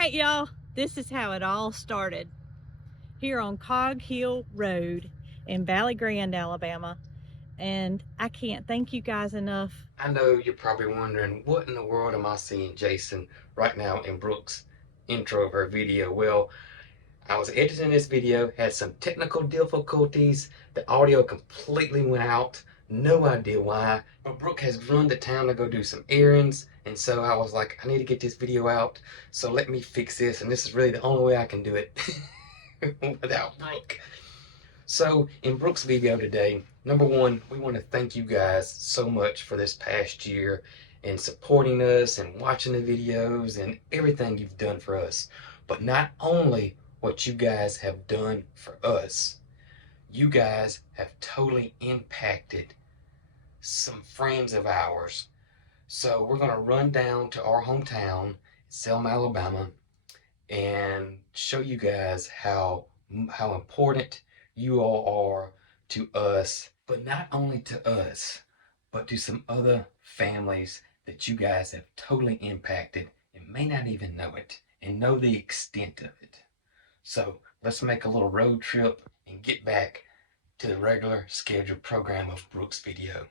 right, y'all, this is how it all started here on Cog Hill Road in Valley Grande, Alabama. And I can't thank you guys enough. I know you're probably wondering, what in the world am I seeing Jason right now in Brooke's intro of her video? Well, I was editing this video, had some technical difficulties. The audio completely went out. No idea why. But Brooke has run to town to go do some errands. And so I was like, I need to get this video out. So let me fix this. And this is really the only way I can do it without Brooke. So in Brooke's video today, number one, we want to thank you guys so much for this past year and supporting us and watching the videos and everything you've done for us. But not only what you guys have done for us, you guys have totally impacted some friends of ours. So we're going to run down to our hometown, Selma, Alabama, and show you guys how important you all are to us, but not only to us, but to some other families that you guys have totally impacted and may not even know it and know the extent of it. So let's make a little road trip and get back to the regular scheduled program of Brooke's video.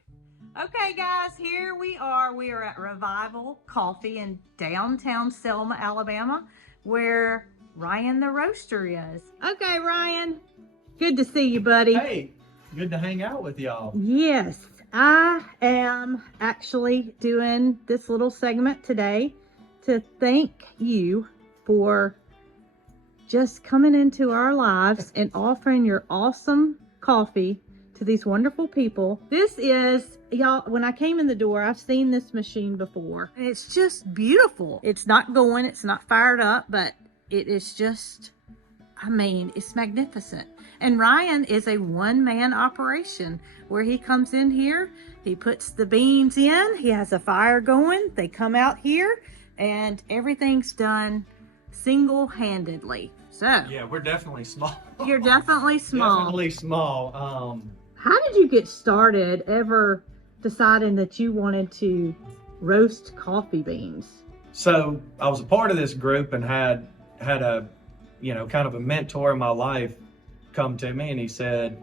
Okay, guys, here we are. We are at Revival Coffee in downtown Selma, Alabama, where Ryan the Roaster is. Okay, Ryan, good to see you, buddy. Hey, good to hang out with y'all. Yes, I am actually doing this little segment today to thank you for just coming into our lives and offering your awesome coffee to these wonderful people. This is, y'all, when I came in the door, I've seen this machine before. And it's just beautiful. It's not going, it's not fired up, but it is just, I mean, it's magnificent. And Ryan is a one-man operation where he comes in here, he puts the beans in, he has a fire going, they come out here, and everything's done single-handedly. So Yeah, we're definitely small. you're definitely small. Definitely small. How did you get started ever deciding that you wanted to roast coffee beans? So I was a part of this group and had a, kind of a mentor in my life come to me, and he said,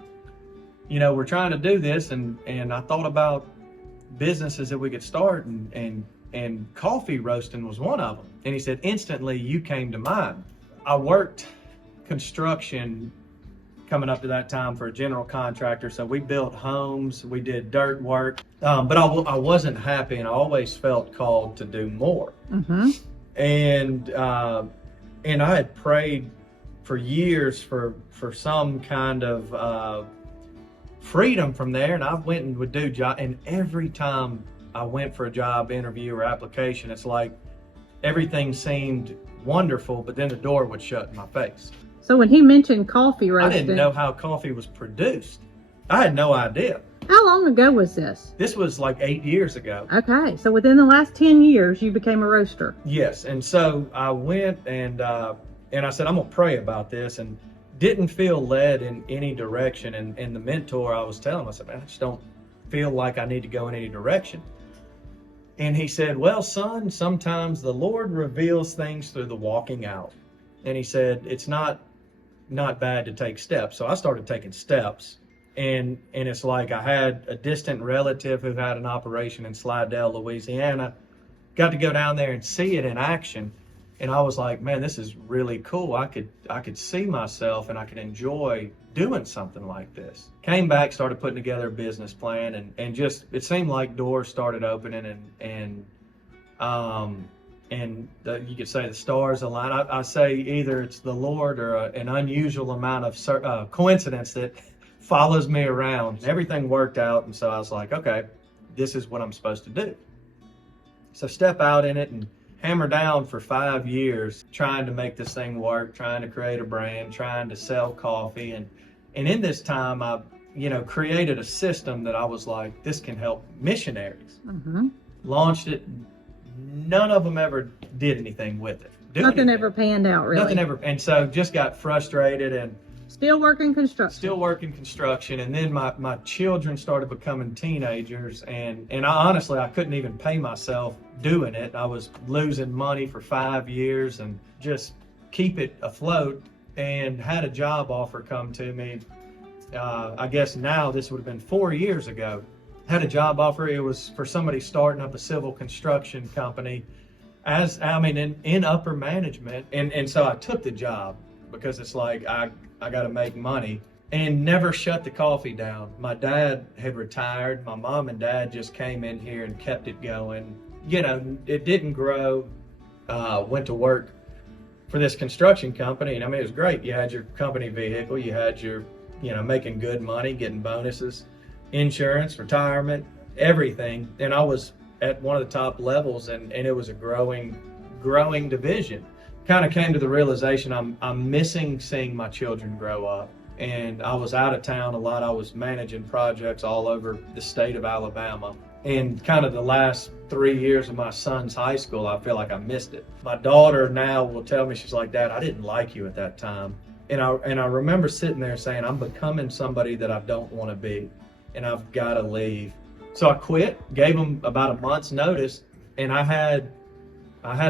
we're trying to do this, and I thought about businesses that we could start, and coffee roasting was one of them. And he said, instantly you came to mind. I worked construction coming up to that time for a general contractor. So we built homes, we did dirt work, but I wasn't happy, and I always felt called to do more. Mm-hmm. And I had prayed for years for some kind of freedom from there. And I went and would do job, and every time I went for a job interview or application, it's like everything seemed wonderful, but then the door would shut in my face. So when he mentioned coffee roasting, I didn't know how coffee was produced. I had no idea. how long ago was this? This was like 8 years ago. Okay, so within the last 10 years, you became a roaster. Yes, and so I went and I said, I'm gonna pray about this, and didn't feel led in any direction. And the mentor, I was telling him, I said, man, I just don't feel like I need to go in any direction. And he said, well, son, sometimes the Lord reveals things through the walking out. And he said, it's not bad to take steps. So I started taking steps. And it's like I had a distant relative who had an operation in Slidell, Louisiana. Got to go down there and see it in action. And I was like, man, this is really cool. I could see myself, and I could enjoy doing something like this. Came back, started putting together a business plan, and just, it seemed like doors started opening, and you could say the stars align. I say either it's the Lord or an unusual amount of coincidence that follows me around. Everything worked out, and so I was like, okay, this is what I'm supposed to do. So step out in it and hammer down for 5 years trying to make this thing work, trying to create a brand, trying to sell coffee. And in this time, I created a system that I was like, this can help missionaries. Mm-hmm. Launched it. None of them ever did anything with it. Nothing ever panned out, really. Nothing ever. And so just got frustrated, and Still working construction. Still working construction, and then my children started becoming teenagers, and I honestly, I couldn't even pay myself doing it. I was losing money for 5 years and just keep it afloat, and had a job offer come to me. I guess now this would have been 4 years ago. Had a job offer. It was for somebody starting up a civil construction company in upper management, and so I took the job because it's like I got to make money, and never shut the coffee down. My dad had retired. My mom and dad just came in here and kept it going. You know, it didn't grow. Went to work for this construction company, and I mean, it was great. You had your company vehicle, you had your, making good money, getting bonuses, insurance, retirement, everything. And I was at one of the top levels, and it was a growing division. Kind of came to the realization I'm missing seeing my children grow up. And I was out of town a lot. I was managing projects all over the state of Alabama. And kind of the last 3 years of my son's high school, I feel like I missed it. My daughter now will tell me, she's like, Dad, I didn't like you at that time. And I remember sitting there saying, I'm becoming somebody that I don't want to be, and I've got to leave. So I quit, gave them about a month's notice, and I had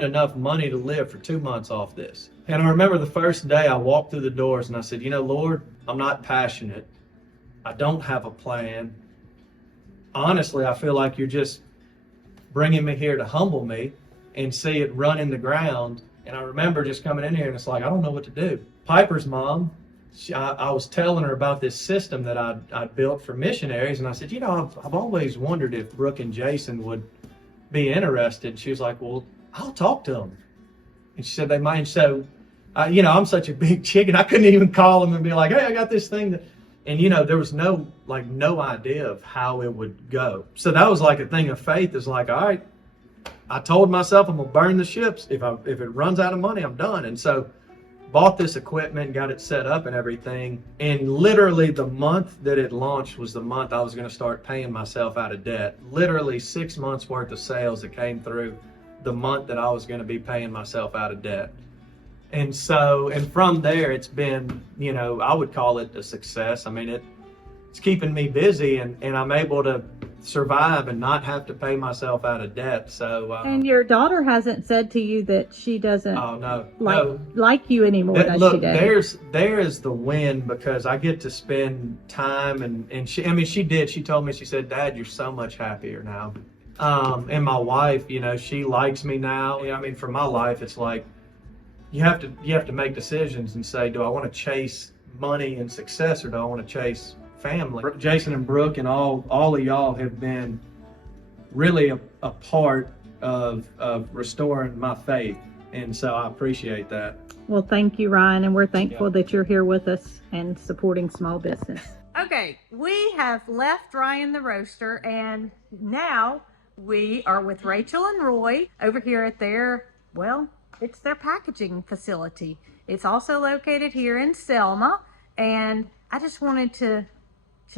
enough money to live for 2 months off this. And I remember the first day I walked through the doors and I said, Lord, I'm not passionate. I don't have a plan. Honestly, I feel like you're just bringing me here to humble me and see it run in the ground. And I remember just coming in here and it's like, I don't know what to do. Piper's mom, I was telling her about this system that I'd built for missionaries. And I said, I've always wondered if Brooke and Jason would be interested. She was like, well, I'll talk to them. And she said they might. So, I'm such a big chicken. I couldn't even call them and be like, hey, I got this thing. And, there was no idea of how it would go. So that was like a thing of faith. Is like, all right, I told myself I'm going to burn the ships. If it runs out of money, I'm done. And so bought this equipment, got it set up and everything. And literally the month that it launched was the month I was going to start paying myself out of debt. Literally 6 months worth of sales that came through the month that I was going to be paying myself out of debt. And so, and from there, it's been, I would call it a success. I mean, it's keeping me busy, and I'm able to survive and not have to pay myself out of debt. So, and your daughter hasn't said to you that she doesn't like you anymore, does look, she? There is the win, because I get to spend time, and she did. She told me, she said, Dad, you're so much happier now. And my wife, she likes me now. I mean, for my life, it's like, you have to make decisions and say, do I want to chase money and success, or do I want to chase family? Jason and Brooke and all of y'all have been really a part of restoring my faith. And so I appreciate that. Well, thank you, Ryan. And we're thankful that you're here with us and supporting small business. Okay, we have left Ryan the roaster, and now we are with Rachel and Roy over here at it's their packaging facility. It's also located here in Selma, and I just wanted to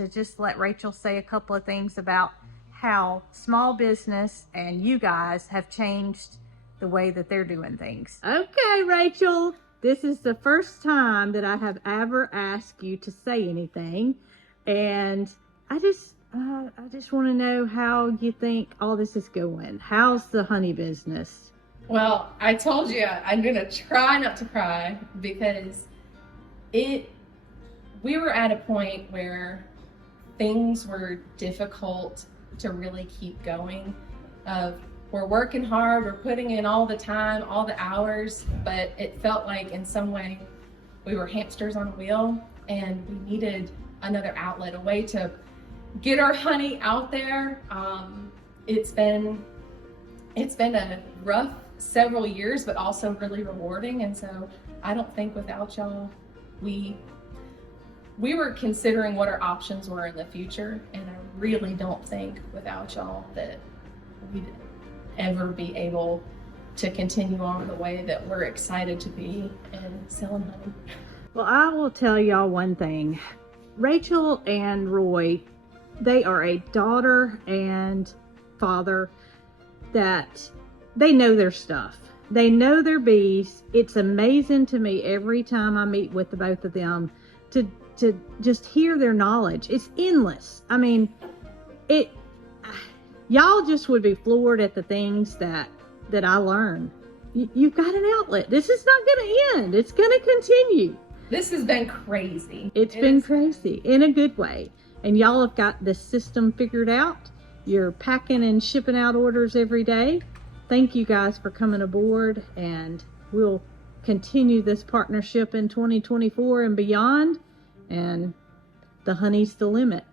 just let Rachel say a couple of things about how small business and you guys have changed the way that they're doing things. Okay, Rachel, this is the first time that I have ever asked you to say anything, and I just want to know how you think all this is going. How's the honey business? Well, I told you I'm going to try not to cry, because we were at a point where things were difficult to really keep going. We're working hard, we're putting in all the time, all the hours, but it felt like in some way we were hamsters on a wheel, and we needed another outlet, a way to get our honey out there. It's been a rough several years, but also really rewarding. And so I don't think without y'all, we were considering what our options were in the future. And I really don't think without y'all that we'd ever be able to continue on the way that we're excited to be and selling honey. Well, I will tell y'all one thing. Rachel and Roy, they are a daughter and father that they know their stuff. They know their bees. It's amazing to me every time I meet with the both of them to just hear their knowledge. It's endless. I mean, y'all just would be floored at the things that I learned. You've got an outlet. This is not going to end. It's going to continue. This has been crazy. It's been crazy in a good way. And y'all have got this system figured out. You're packing and shipping out orders every day. Thank you guys for coming aboard, and we'll continue this partnership in 2024 and beyond. And the honey's the limit.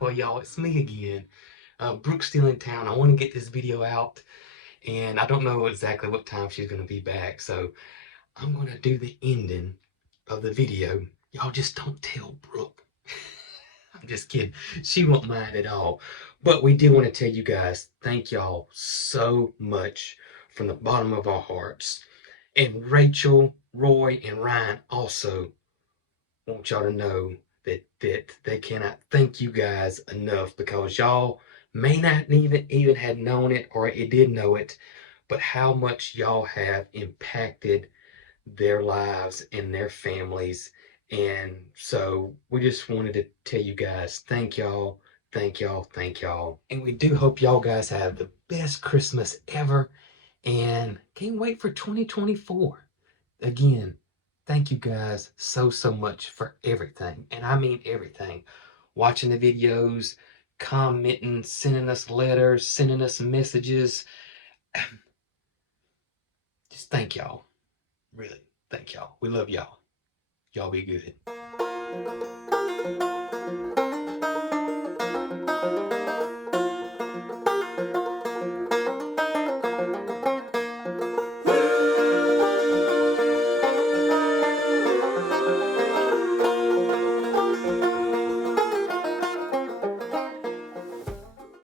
Well, y'all, it's me again. Brooke's still in town. I want to get this video out, and I don't know exactly what time she's going to be back, so I'm going to do the ending of the video. Y'all just don't tell Brooke. I'm just kidding. She won't mind at all. But we do want to tell you guys, thank y'all so much from the bottom of our hearts. And Rachel, Roy, and Ryan also want y'all to know that they cannot thank you guys enough, because y'all may not even have known it, or it did know it, but how much y'all have impacted their lives and their families. And so we just wanted to tell you guys, thank y'all, thank y'all, thank y'all. And we do hope y'all guys have the best Christmas ever, and can't wait for 2024. Again, thank you guys so much for everything, and I mean everything. Watching the videos, commenting, sending us letters, sending us messages. Just thank y'all. Really, thank y'all. We love y'all. Y'all be good.